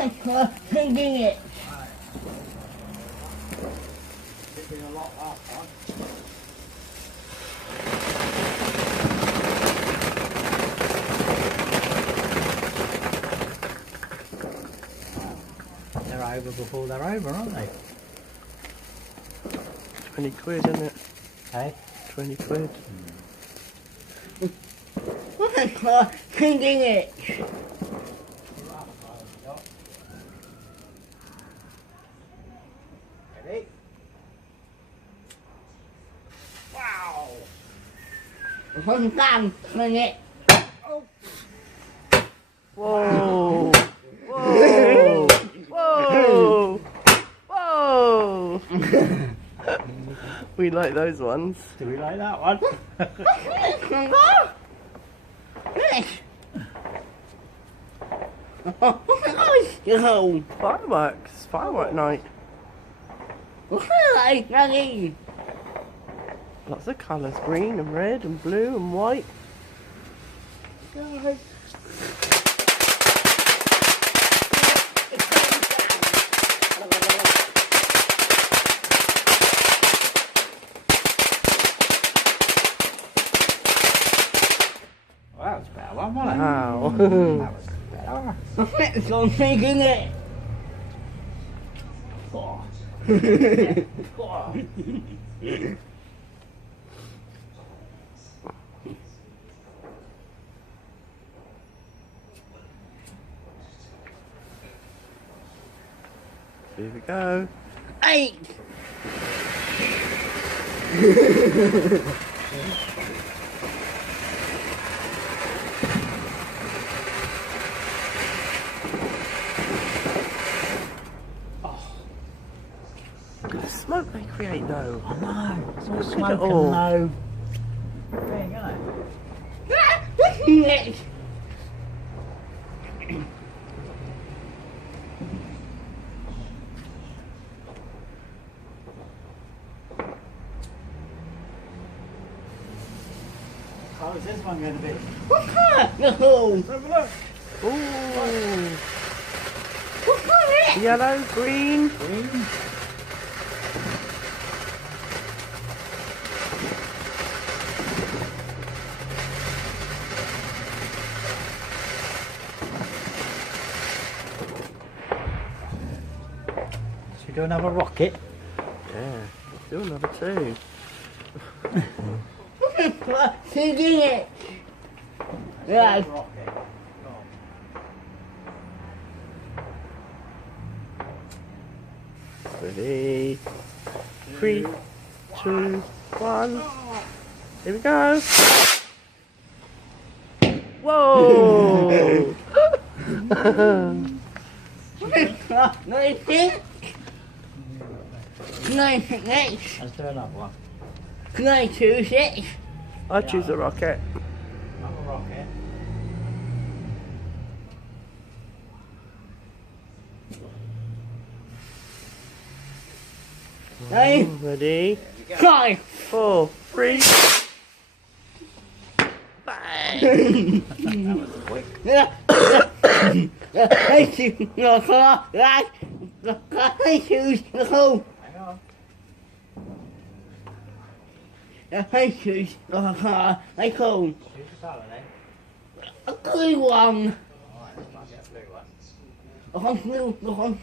Thinking it. They're over before they're over, aren't they? 20 quid, isn't it? Hey? 20 quid. Thinking it. Ready? Wow! One time, swing it. Whoa! Whoa! Whoa! Whoa! We like those ones. Do we like that one? Yes. Oh, Fireworks. Firework night. ready. Lots of colours. Green and red and blue and white. Well, that was a better one, wasn't it? Wow. That was better. It's on thinking it. Oh. Here we go. 8. The smoke they create though. I know. It's all Look at smoke it all. and no thing, isn't it? It. How is this one going to be? No. Let's have a look. Ooh. Yellow, green. Green. Should we do another rocket? Yeah. Do another two. Thinking it. Right. Rocket. Ready? 3, 2, 1. Here we go. Whoa! Nineteen. 96. Let's do another one. 96. I choose a rocket. Another rocket. Nine. Ready? 5. 4, 3. Bang! That was quick. I choose your car. I choose the hole. Hang on. I choose your car. I hole. Choose the colour then. A blue one. Alright, let's try and get a blue one.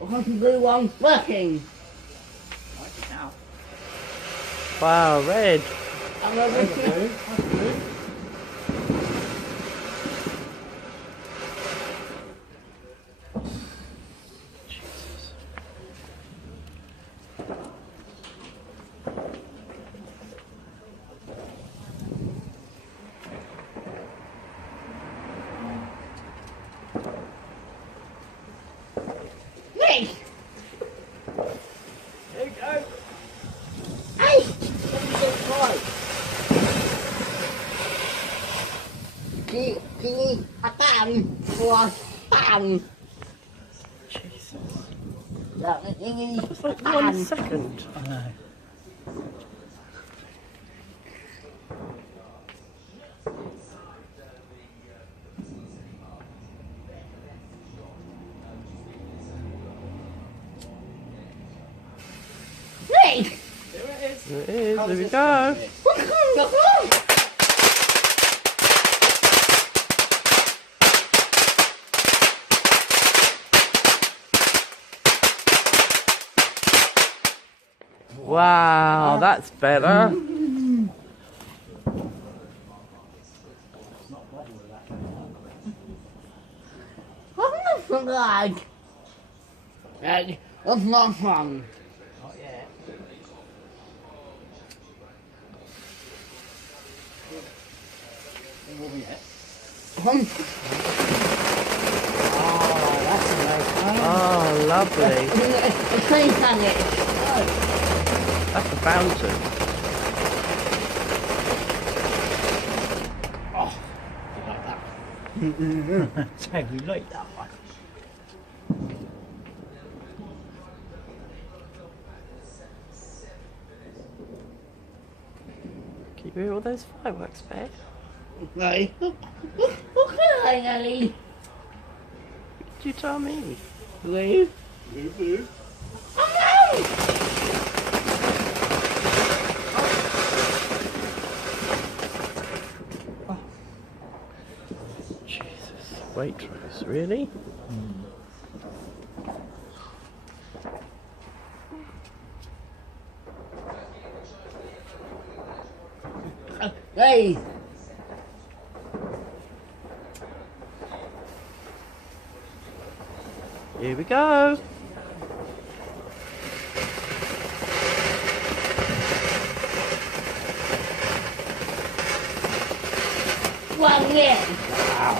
A blue one working. Like it now. Wow, red. I'm Blue. over That's blue. me. There you go. Hey. Kini akan puasan. Jesus. Ini It's like 1 second. I know. There it is. There we go. Wow, that's better. That's not fun. Not yet. Not yet. Oh, that's nice. Oh, lovely. The tree planet. That's a fountain. You like that? So we like that one. Can you hear all those fireworks, Bear? Right. Look at that, Ellie. Did you tell me? Leave. Jesus, Waitrose, really? Hey. Here we go. Well, yeah. Wow.